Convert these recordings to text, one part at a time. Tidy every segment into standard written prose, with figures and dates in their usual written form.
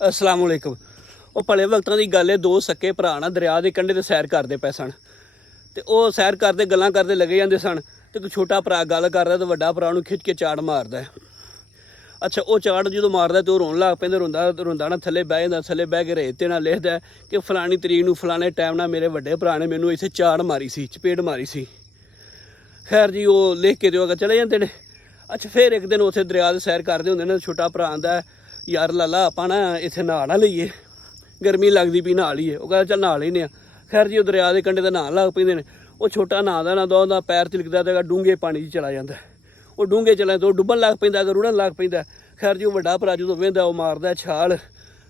अस्सलाम वालेकुम। ਉਹ ਭਲੇ ਵਕਤਾਂ ਦੀ ਗੱਲ ਹੈ, ਦੋ ਸੱਕੇ ਭਰਾ ਨਾ ਦਰਿਆ ਦੇ ਕੰਢੇ ਤੇ ਸੈਰ ਕਰਦੇ ਪਏ ਸਨ ਤੇ ਉਹ ਸੈਰ ਕਰਦੇ ਗੱਲਾਂ ਕਰਦੇ ਲੱਗੇ ਜਾਂਦੇ ਸਨ ਤੇ ਇੱਕ ਛੋਟਾ ਭਰਾ ਗੱਲ ਕਰਦਾ ਤੇ ਵੱਡਾ ਭਰਾ ਉਹਨੂੰ ਖਿੱਚ ਕੇ ਚਾੜ ਮਾਰਦਾ। ਅੱਛਾ, ਉਹ ਚਾੜ ਜਦੋਂ ਮਾਰਦਾ ਤੇ ਉਹ ਰੋਣ ਲੱਗ ਪੈਂਦਾ, ਰੋਂਦਾ ਨਾ ਥੱਲੇ ਬਹਿ ਜਾਂਦਾ। ਥੱਲੇ ਬਹਿ ਕੇ ਰੇਤ ਤੇ ਨਾਲ ਲਿਖਦਾ ਕਿ ਫਲਾਣੀ ਤਰੀਕ ਨੂੰ ਫਲਾਣੇ ਟਾਈਮ ਨਾਲ ਮੇਰੇ ਵੱਡੇ ਭਰਾ ਨੇ ਮੈਨੂੰ ਇੱਥੇ ਚਾੜ ਮਾਰੀ ਸੀ, ਚਪੇੜ ਮਾਰੀ ਸੀ। ਖੈਰ ਜੀ, ਉਹ ਲਿਖ ਕੇ ਤੇ ਉਹ ਚਲੇ ਜਾਂਦੇ ਨੇ। ਅੱਛਾ, ਫਿਰ ਇੱਕ ਦਿਨ ਉੱਥੇ ਦਰਿਆ ਦੇ ਸੈਰ ਕਰਦੇ ਹੁੰਦੇ ਨੇ। ਛੋਟਾ ਭਰਾ ਆਂਦਾ, ਯਾਰ ਲਾਲਾ ਆਪਾਂ ਨਾ ਇੱਥੇ ਨਹਾ ਨਾ ਲਈਏ, ਗਰਮੀ ਲੱਗਦੀ ਪਈ, ਨਹਾ ਲਈਏ। ਉਹ ਕਹਿੰਦਾ ਚੱਲ ਨਹਾ ਲੈਂਦੇ ਹਾਂ। ਖੈਰ ਜੀ, ਉਹ ਦਰਿਆ ਦੇ ਕੰਢੇ ਤੇ ਨਹਾਉਣ ਲੱਗ ਪੈਂਦੇ ਨੇ। ਉਹ ਛੋਟਾ ਨਹਾਉਂਦਾ ਨਾ ਉਹਦਾ ਪੈਰ ਤਿਲਕਦਾ ਤੇ ਡੂੰਘੇ ਪਾਣੀ 'ਚ ਚਲਾ ਜਾਂਦਾ। ਉਹ ਡੂੰਘੇ ਚਲਾ ਤੇ ਉਹ ਡੁੱਬਣ ਲੱਗ ਪੈਂਦਾ, ਰੁੜਨ ਲੱਗ ਪੈਂਦਾ। ਖੈਰ ਜੀ, ਉਹ ਵੱਡਾ ਭਰਾ ਜਦੋਂ ਵਹਿੰਦਾ ਉਹ ਮਾਰਦਾ ਛਾਲ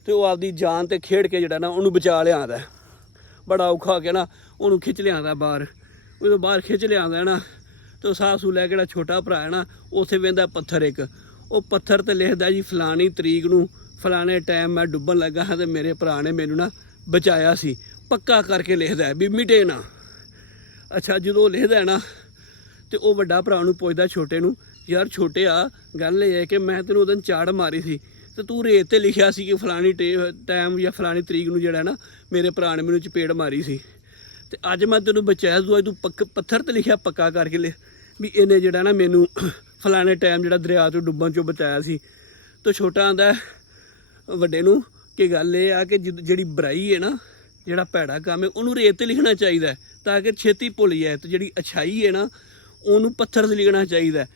ਤੇ ਉਹ ਆਪਦੀ ਜਾਨ ਤੇ ਖੇਡ ਕੇ ਜਿਹੜਾ ਨਾ ਉਹਨੂੰ ਬਚਾ ਲਿਆਂਦਾ। ਬੜਾ ਔਖਾ ਹੋ ਕੇ ਨਾ ਉਹਨੂੰ ਖਿੱਚ ਲਿਆਂਦਾ ਬਾਹਰ। ਜਦੋਂ ਬਾਹਰ ਖਿੱਚ ਲਿਆਂਦਾ ਨਾ ਤੇ ਉਹ ਸਾਹ ਸੂ ਲੈ ਕੇ ਜਿਹੜਾ ਛੋਟਾ ਭਰਾ ਹੈ ਨਾ ਉੱਥੇ ਵਹਿੰਦਾ ਪੱਥਰ ਇੱਕ। ਉਹ ਪੱਥਰ ਤੇ ਲਿਖਦਾ ਜੀ ਫਲਾਣੀ ਤਰੀਕ ਨੂੰ ਫਲਾਣੇ ਟਾਈਮ ਮੈਂ ਡੁੱਬਣ ਲੱਗਾ ਹਾਂ ਤੇ ਮੇਰੇ ਭਰਾ ਨੇ ਮੈਨੂੰ ਨਾ ਬਚਾਇਆ ਸੀ। ਪੱਕਾ ਕਰਕੇ ਲਿਖਦਾ ਵੀ ਮਿਟੇ ਨਾ। ਅੱਛਾ, ਜਦੋਂ ਲਿਖਦਾ ਨਾ ਤੇ ਉਹ ਵੱਡਾ ਭਰਾ ਨੂੰ ਪੁੱਛਦਾ ਛੋਟੇ ਨੂੰ, ਯਾਰ ਛੋਟਿਆ, ਗੱਲ ਇਹ ਹੈ ਕਿ ਮੈਂ ਤੈਨੂੰ ਉਦੋਂ ਚਾੜ ਮਾਰੀ ਸੀ ਤੇ ਤੂੰ ਰੇਤ ਤੇ ਲਿਖਿਆ ਸੀ ਕਿ ਫਲਾਣੀ ਟਾਈਮ ਜਾਂ ਫਲਾਣੀ ਤਰੀਕ ਨੂੰ ਜਿਹੜਾ ਨਾ ਮੇਰੇ ਭਰਾ ਨੇ ਮੈਨੂੰ ਚਪੇੜ ਮਾਰੀ ਸੀ ਤੇ ਅੱਜ ਮੈਂ ਤੈਨੂੰ ਬਚਾਇਆ ਤੂੰ ਪੱਥਰ ਤੇ ਲਿਖਿਆ ਪੱਕਾ ਕਰਕੇ ਲਿਖ ਵੀ ਇਹਨੇ ਜਿਹੜਾ ਨਾ ਮੈਨੂੰ ਫਲਾਣੇ ਟਾਈਮ ਜਿਹੜਾ ਦਰਿਆ ਤੋਂ ਡੁੱਬਣ 'ਚੋਂ ਬਚਾਇਆ ਸੀ। ਤੇ ਛੋਟਾ ਆਂਦਾ ਵੱਡੇ ਨੂੰ ਕਿ ਗੱਲ ਇਹ ਆ ਕਿ ਜਿਹੜੀ ਬੁਰਾਈ ਹੈ ਨਾ, ਜਿਹੜਾ ਭੈੜਾ ਕੰਮ ਹੈ, ਉਹਨੂੰ ਰੇਤ 'ਤੇ ਲਿਖਣਾ ਚਾਹੀਦਾ ਤਾਂ ਕਿ ਛੇਤੀ ਭੁੱਲ ਜਾਏ। ਤੇ ਜਿਹੜੀ ਅੱਛਾਈ ਹੈ ਨਾ ਉਹਨੂੰ ਪੱਥਰ 'ਤੇ ਲਿਖਣਾ ਚਾਹੀਦਾ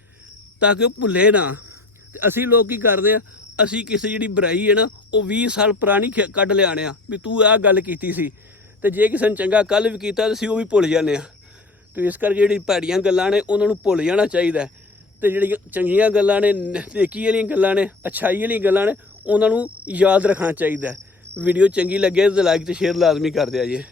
ਤਾਂ ਕਿ ਉਹ ਭੁੱਲੇ ਨਾ। ਤੇ ਅਸੀਂ ਲੋਕ ਕੀ ਕਰਦੇ ਆ, ਅਸੀਂ ਕਿਸੇ ਜਿਹੜੀ ਬੁਰਾਈ ਹੈ ਨਾ ਉਹ 20 ਸਾਲ ਪੁਰਾਣੀ ਕੱਢ ਲਿਆਣੇ ਆ ਵੀ ਤੂੰ ਆਹ ਗੱਲ ਕੀਤੀ ਸੀ। ਤੇ ਜੇ ਕਿਸੇ ਨੇ ਚੰਗਾ ਕੱਲ੍ਹ ਵੀ ਕੀਤਾ ਤਾਂ ਅਸੀਂ ਉਹ ਵੀ ਭੁੱਲ ਜਾਂਦੇ ਹਾਂ। ਤੇ ਇਸ ਕਰਕੇ ਜਿਹੜੀ ਭੈੜੀਆਂ ਗੱਲਾਂ ਨੇ ਉਹਨਾਂ ਨੂੰ ਭੁੱਲ ਜਾਣਾ ਚਾਹੀਦਾ ਤੇ ਜਿਹੜੀਆਂ ਚੰਗੀਆਂ ਗੱਲਾਂ ਨੇ, ਨੇਕੀ ਵਾਲੀਆਂ ਗੱਲਾਂ ਨੇ, ਅੱਛਾਈ ਵਾਲੀਆਂ ਗੱਲਾਂ ਨੇ, ਉਹਨਾਂ ਨੂੰ ਯਾਦ ਰੱਖਣਾ ਚਾਹੀਦਾ। ਵੀਡੀਓ ਚੰਗੀ ਲੱਗੇ ਤਾਂ ਲਾਈਕ ਤੇ ਸ਼ੇਅਰ ਲਾਜ਼ਮੀ ਕਰ ਦਿਆ ਜੀ।